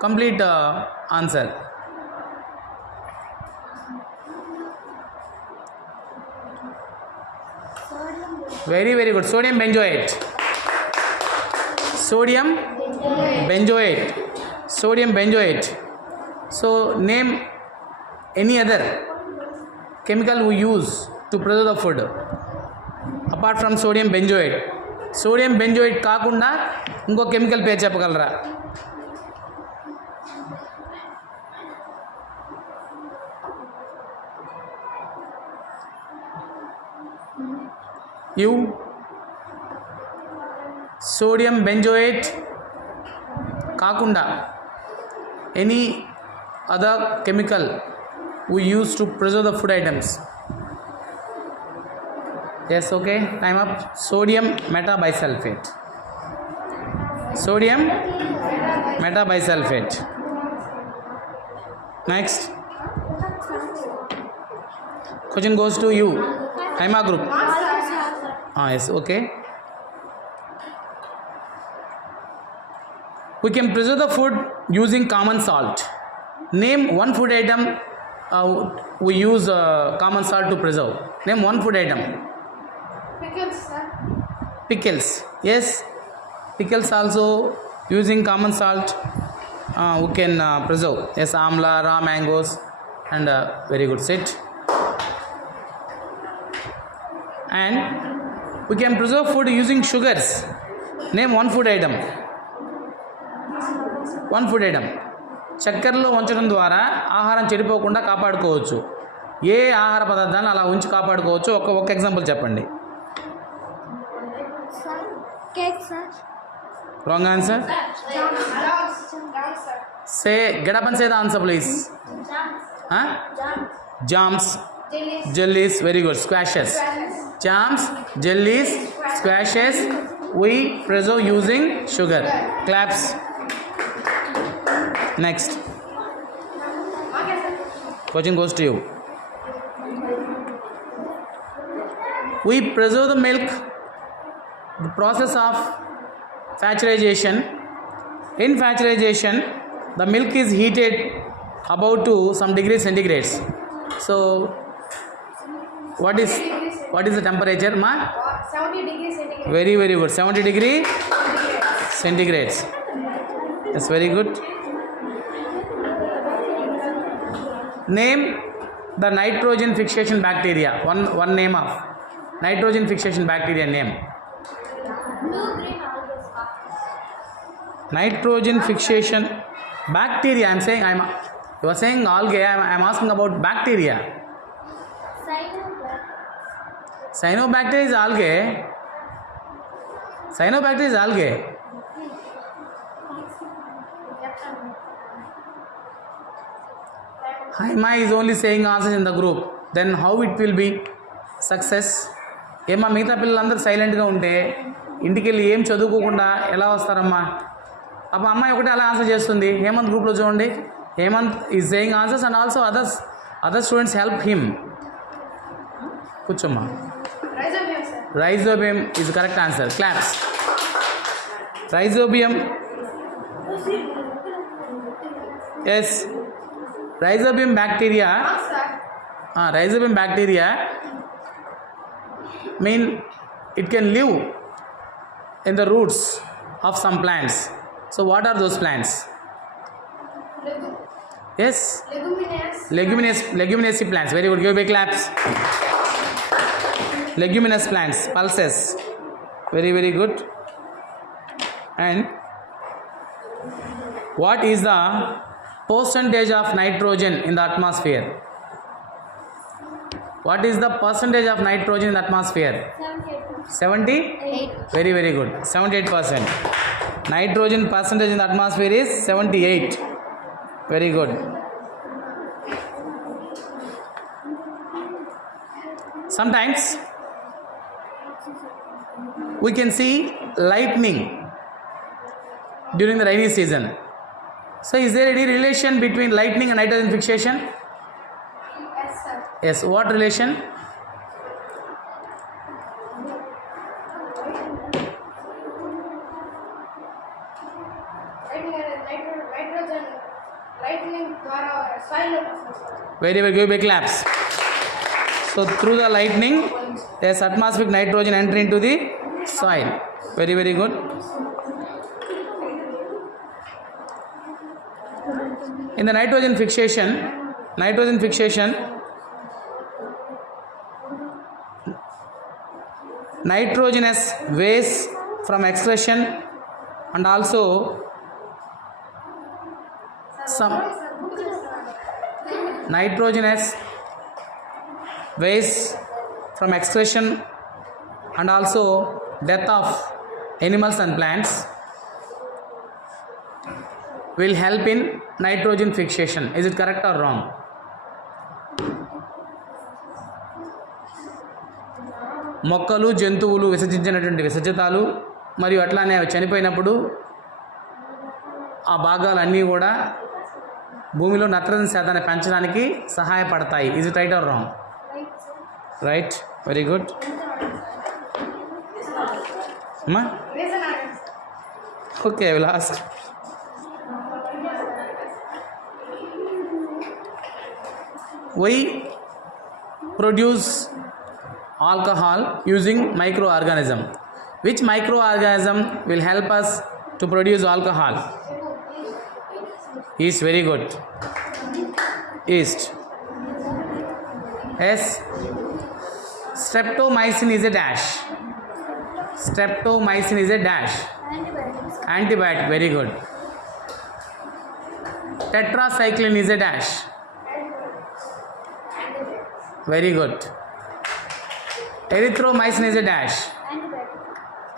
complete uh, answer. Very, very good. Sodium benzoate. Sodium benzoate. Sodium benzoate. So, name any other chemical we use to preserve the food apart from sodium benzoate. Sodium benzoate కాకుండా ఇంకో chemical పేరు చెప్పగలరా you sodium benzoate kakunda any other chemical we use to preserve the food items yes okay time up sodium metabisulfate sodium metabisulfate next question goes to you hema group yes okay. We can preserve the food using common salt. Name one food item uh, we use uh, common salt to preserve. Name one food item. Pickles sir. pickles yes. Pickles also using common salt uh, we can uh, preserve. Yes amla raw mangoes and uh, very good set and we can preserve food using sugars. Name one food item. One food item చక్కెరలో ఉంచడం ద్వారా ఆహారం చెడిపోకుండా కాపాడుకోవచ్చు. ఏ ఆహార పదార్థాలను అలా ఉంచి కాపాడుకోవచ్చు? ఒక ఒక ఎగ్జాంపుల్ చెప్పండి. Wrong answer say గడపన్ say the answer please jams jellies very good squashes jams, jellies, squashes. We preserve using sugar. Claps. Next. Question goes to you. We preserve the milk. The process of factorization. In factorization, the milk is heated about to some degrees centigrades. So, what is what is the temperature, ma? 70 degrees centigrade. Very very good. 70 degree centigrades. That's very good. Name the nitrogen fixation bacteria. One one name of nitrogen fixation bacteria name. Blue green algae, sir. Nitrogen fixation bacteria. I'm saying I'm. You are saying algae. I'm, I'm asking about bacteria. Cyanobacteria is algae. Cyanobacteria is algae. Haima is only saying answers in the group then how it will will success ఏమా మిగతా పిల్లలందరూ సైలెంట్గా ఉంటే ఇంటికి వెళ్ళి ఏం చదువుకోకుండా ఎలా వస్తారమ్మా? అప్పుడు అమ్మాయి ఒకటే అలా ఆన్సర్ చేస్తుంది. హేమంత్ గ్రూప్లో చూడండి. Hemanth is saying answers and also others other students help him కూర్చోమ్మా. Rhizobium is the correct answer. Claps. Rhizobium. Yes. Rhizobium bacteria. Ah, rhizobium bacteria mean it can live in the roots of some plants. So what are those plants? Yes. Leguminous. Leguminous. Plants. Very good. Give a big claps leguminous plants pulses. Very very good. And what is the percentage of nitrogen in the atmosphere? What is the percentage of nitrogen in the atmosphere? 70 Eight. very very good. 78% nitrogen percentage in the atmosphere is 78 very good. Sometimes we can see lightning during the rainy season. So, is there any relation between lightning and nitrogen fixation? Yes, sir. Yes, what relation? Very very give a claps. So through the lightning, there's atmospheric nitrogen entering into the soil. Very, very good. In the nitrogen fixation, nitrogen fixation, nitrogenous waste from excretion and also some nitrogenous waste from excretion and also death of animals and plants will help in nitrogen fixation. Is it correct or wrong? మొక్కలు జంతువులు విసర్జించినటువంటి విసర్జితాలు మరియు అట్లానే అవి చనిపోయినప్పుడు ఆ భాగాలన్నీ కూడా భూమిలో నత్రజని శాతాన్ని పెంచడానికి సహాయపడతాయి. ఇది right or wrong right very good Okay, I will ask. We produce alcohol using microorganism. Which microorganism will help us to produce alcohol? Yeast, very good. Yeast. Yes. Streptomycin is a dash streptomycin is a dash. Antibiotic very good. Tetracycline is a dash. Very good. Erythromycin is a dash.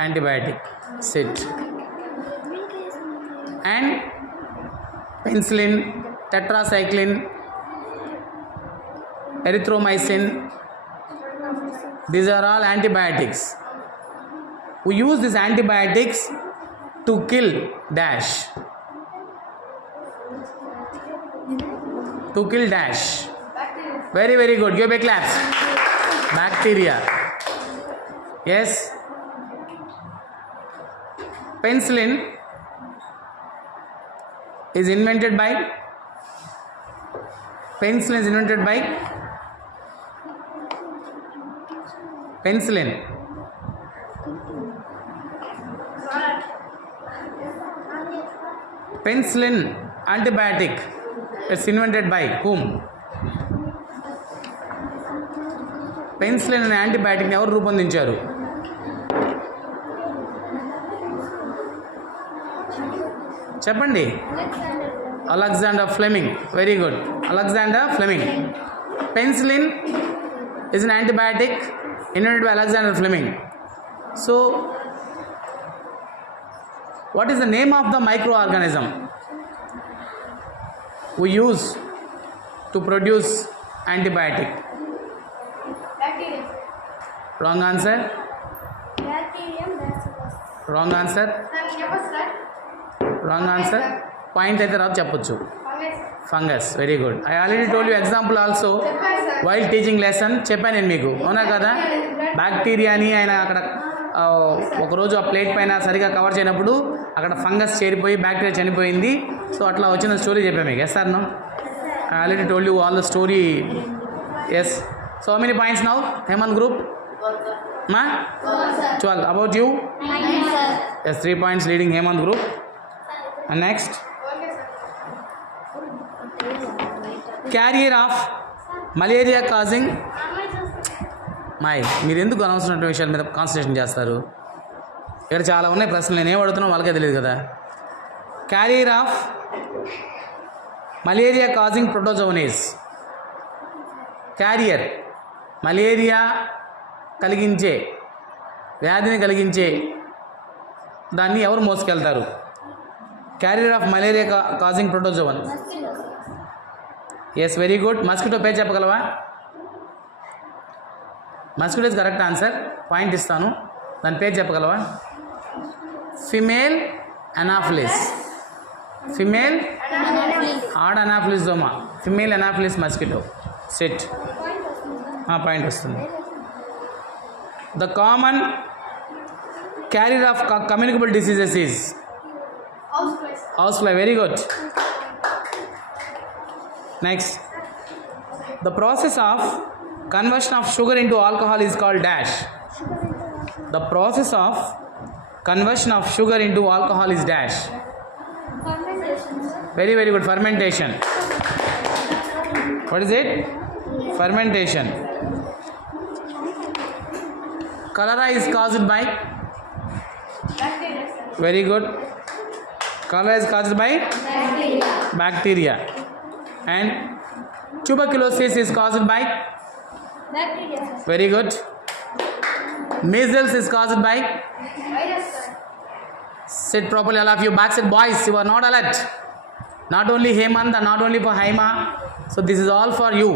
Antibiotic. Sit. And penicillin tetracycline erythromycin. These are all antibiotics we use these antibiotics to kill dash to kill dash very very good. Give a claps bacteria. Yes. Penicillin is invented by? Penicillin is invented by? Penicillin penicillin antibiotic it's invented by whom penicillin అనే యాంటీబయాటిక్ని ఎవరు రూపొందించారు? చెప్పండి. Alexander Fleming very good Alexander Fleming. Penicillin is an antibiotic invented by Alexander Fleming so what is the name of the microorganism we use to produce antibiotic? Bacteria wrong answer. Bacterium wrong answer. Sir చెప్పచ్చు sir wrong answer. Point అయితే రాదు చెప్పొచ్చు. Fungus very good I already told you example also while teaching lesson చెప్పాను నేను మీకు. అవునా కదా? బ్యాక్టీరియాని ఆయన అక్కడ ఒకరోజు ఆ ప్లేట్ పైన సరిగా కవర్ చేయనప్పుడు అక్కడ ఫంగస్ చేరిపోయి బ్యాక్టీరియా చనిపోయింది. సో అట్లా వచ్చిన స్టోరీ చెప్పాము మీకు. Yes sir no I already told you all the story yes so many points now Hemanth group మా twelve about you yes three points leading Hemanth group and next carrier of malaria causing మాయ్ మీరు ఎందుకు అనవసరమైన విషయాల మీద concentration చేస్తారు? ఇక్కడ చాలా ఉన్నాయి ప్రశ్నలు. నేను అడుగుతున్నా వాళ్ళకే తెలియదు కదా. Carrier of malaria causing protozoans carrier malaria కలిగించే వ్యాధిని కలిగించే దాన్ని ఎవరు మోసుకెళ్తారు? Carrier of malaria causing protozoan yes very good mosquito పేరు చెప్పగలవా? Mosquito is correct answer point ఇస్తాను. దాని పేరు చెప్పగలవా? Female అనాఫ్లిస్ female add అనాఫ్లిస్ దోమా female anopheles mosquito set point వస్తుంది the common carrier of communicable diseases is housefly Housefly, very good. Next. The process of conversion of sugar into alcohol is called dash. The process of conversion of sugar into alcohol is dash. Fermentation. Very, very good. Fermentation. What is it? Fermentation. Cholera is caused by. Very good. Cholera is caused by bacteria. And tuberculosis is caused by. Bacteria. Very good. Measles is caused by. Sit sir. Sit properly, all of you. Back sit, boys. You are not alert. Not only Hemant and not only for Haima. So this is all for you.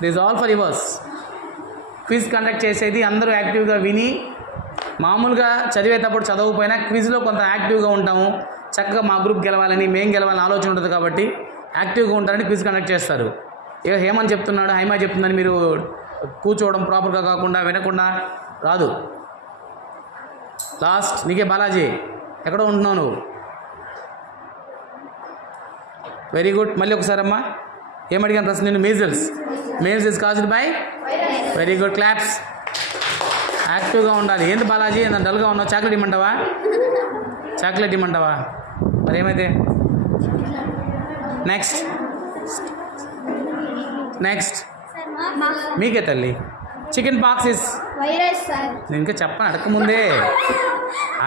This is all for yours. Quiz conduct చేసేది అందరూ యాక్టివ్గా విని మామూలుగా చదివేటప్పుడు చదవకపోయినా క్విజ్లో కొంత యాక్టివ్గా ఉంటాము చక్కగా మా గ్రూప్ గెలవాలని మేం గెలవాలని ఆలోచన ఉంటుంది కాబట్టి యాక్టివ్గా ఉంటారని క్విజ్ కండక్ట్ చేస్తారు ఇక హేమని చెప్తున్నాడు హైమా చెప్తుందని మీరు కూర్చోవడం ప్రాపర్గా కాకుండా వినకుండా రాదు లాస్ట్ నీకే బాలాజీ. ఎక్కడ ఉంటున్నావు నువ్వు. వెరీ గుడ్ మళ్ళీ ఒకసారి అమ్మా ఏమడిగాను ప్రశ్న నేను? Measles meals is caused by very good claps యాక్టివ్గా ఉండాలి. ఏంది బాలాజీ? ఎంత డల్గా ఉన్నావు? చాక్లెట్ ఇమ్మంటావా? చాక్లెట్ ఇమ్మంటావా? మరి ఏమైతే నెక్స్ట్ నెక్స్ట్ మీకే తల్లి. Chicken pox is virus sir. నేను ఇంకా చెప్పను అడగకముందే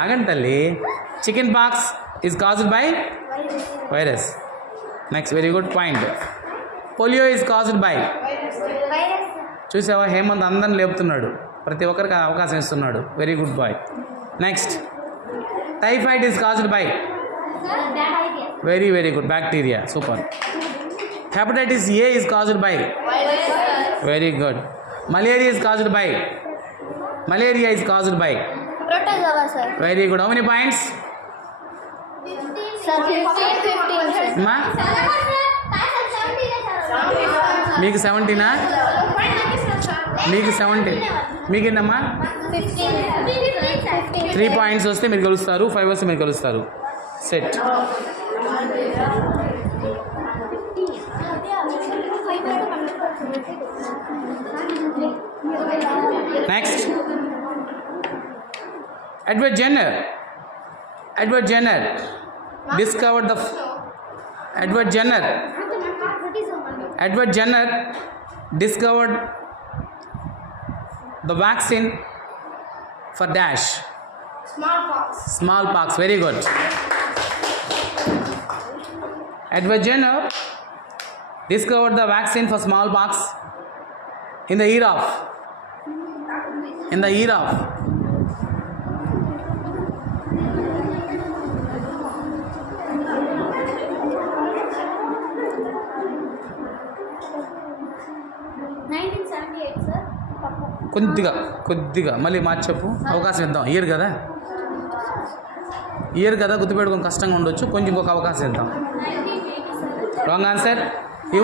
ఆగండి తల్లి. Chicken pox is caused by virus. Next very good point polio is caused by చూసావా హేమంత్ అందరిని లేపుతున్నాడు. ప్రతి ఒక్కరికి అవకాశం ఇస్తున్నాడు. Very good boy next typhoid is caused by very very good bacteria super hepatitis A is caused by very good malaria is caused by malaria is caused by very good how many points మీకు సెవెంటీనా మీకు seventeen మీకేంటమ్మా three points వస్తే మీరు గెలుస్తారు. Five వస్తే మీరు గెలుస్తారు. Set Next. Edward Jenner. Edward Jenner discovered the. Edward Jenner. Edward Jenner discovered the vaccine for dash. Smallpox. Smallpox. Very good. Edward Jenner discovered the vaccine for smallpox in the year of in the year of కొద్దిగా కొద్దిగా. మళ్ళీ మార్చి చెప్పు అవకాశం ఇద్దాం. Year కదా? Year కదా? గుర్తుపెట్టుకొని కష్టంగా ఉండొచ్చు. కొంచెం ఇంకొక అవకాశం ఇద్దాం. Wrong answer you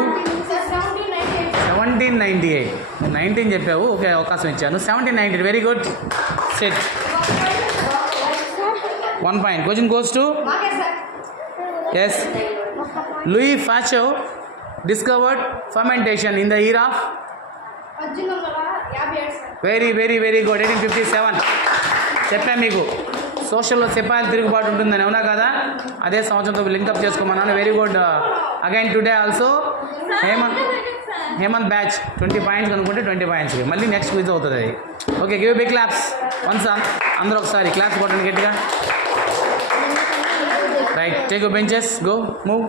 seventeen ninety eight nineteen చెప్పావు ఓకే అవకాశం ఇచ్చాను. Seventeen ninety very good set one point question goes to yes Louis Pasteur discovered fermentation in the year of very very very good eighteen fifty seven చెప్పా మీకు. సోషల్లో చెప్పాలి తిరుగుబాటు ఉంటుందని అవునా కదా? అదే సంవత్సరంతో link up చేసుకోమన్నాను. Very good again today also Hemanth Hemanth batch twenty points అనుకుంటే ట్వంటీ పాయింట్స్ మళ్ళీ నెక్స్ట్ క్విజ్ అవుతుంది అది. Okay give big claps once అందరూ ఒకసారి క్లాప్స్ కొట్టండి గట్టిగా. Right take benches go move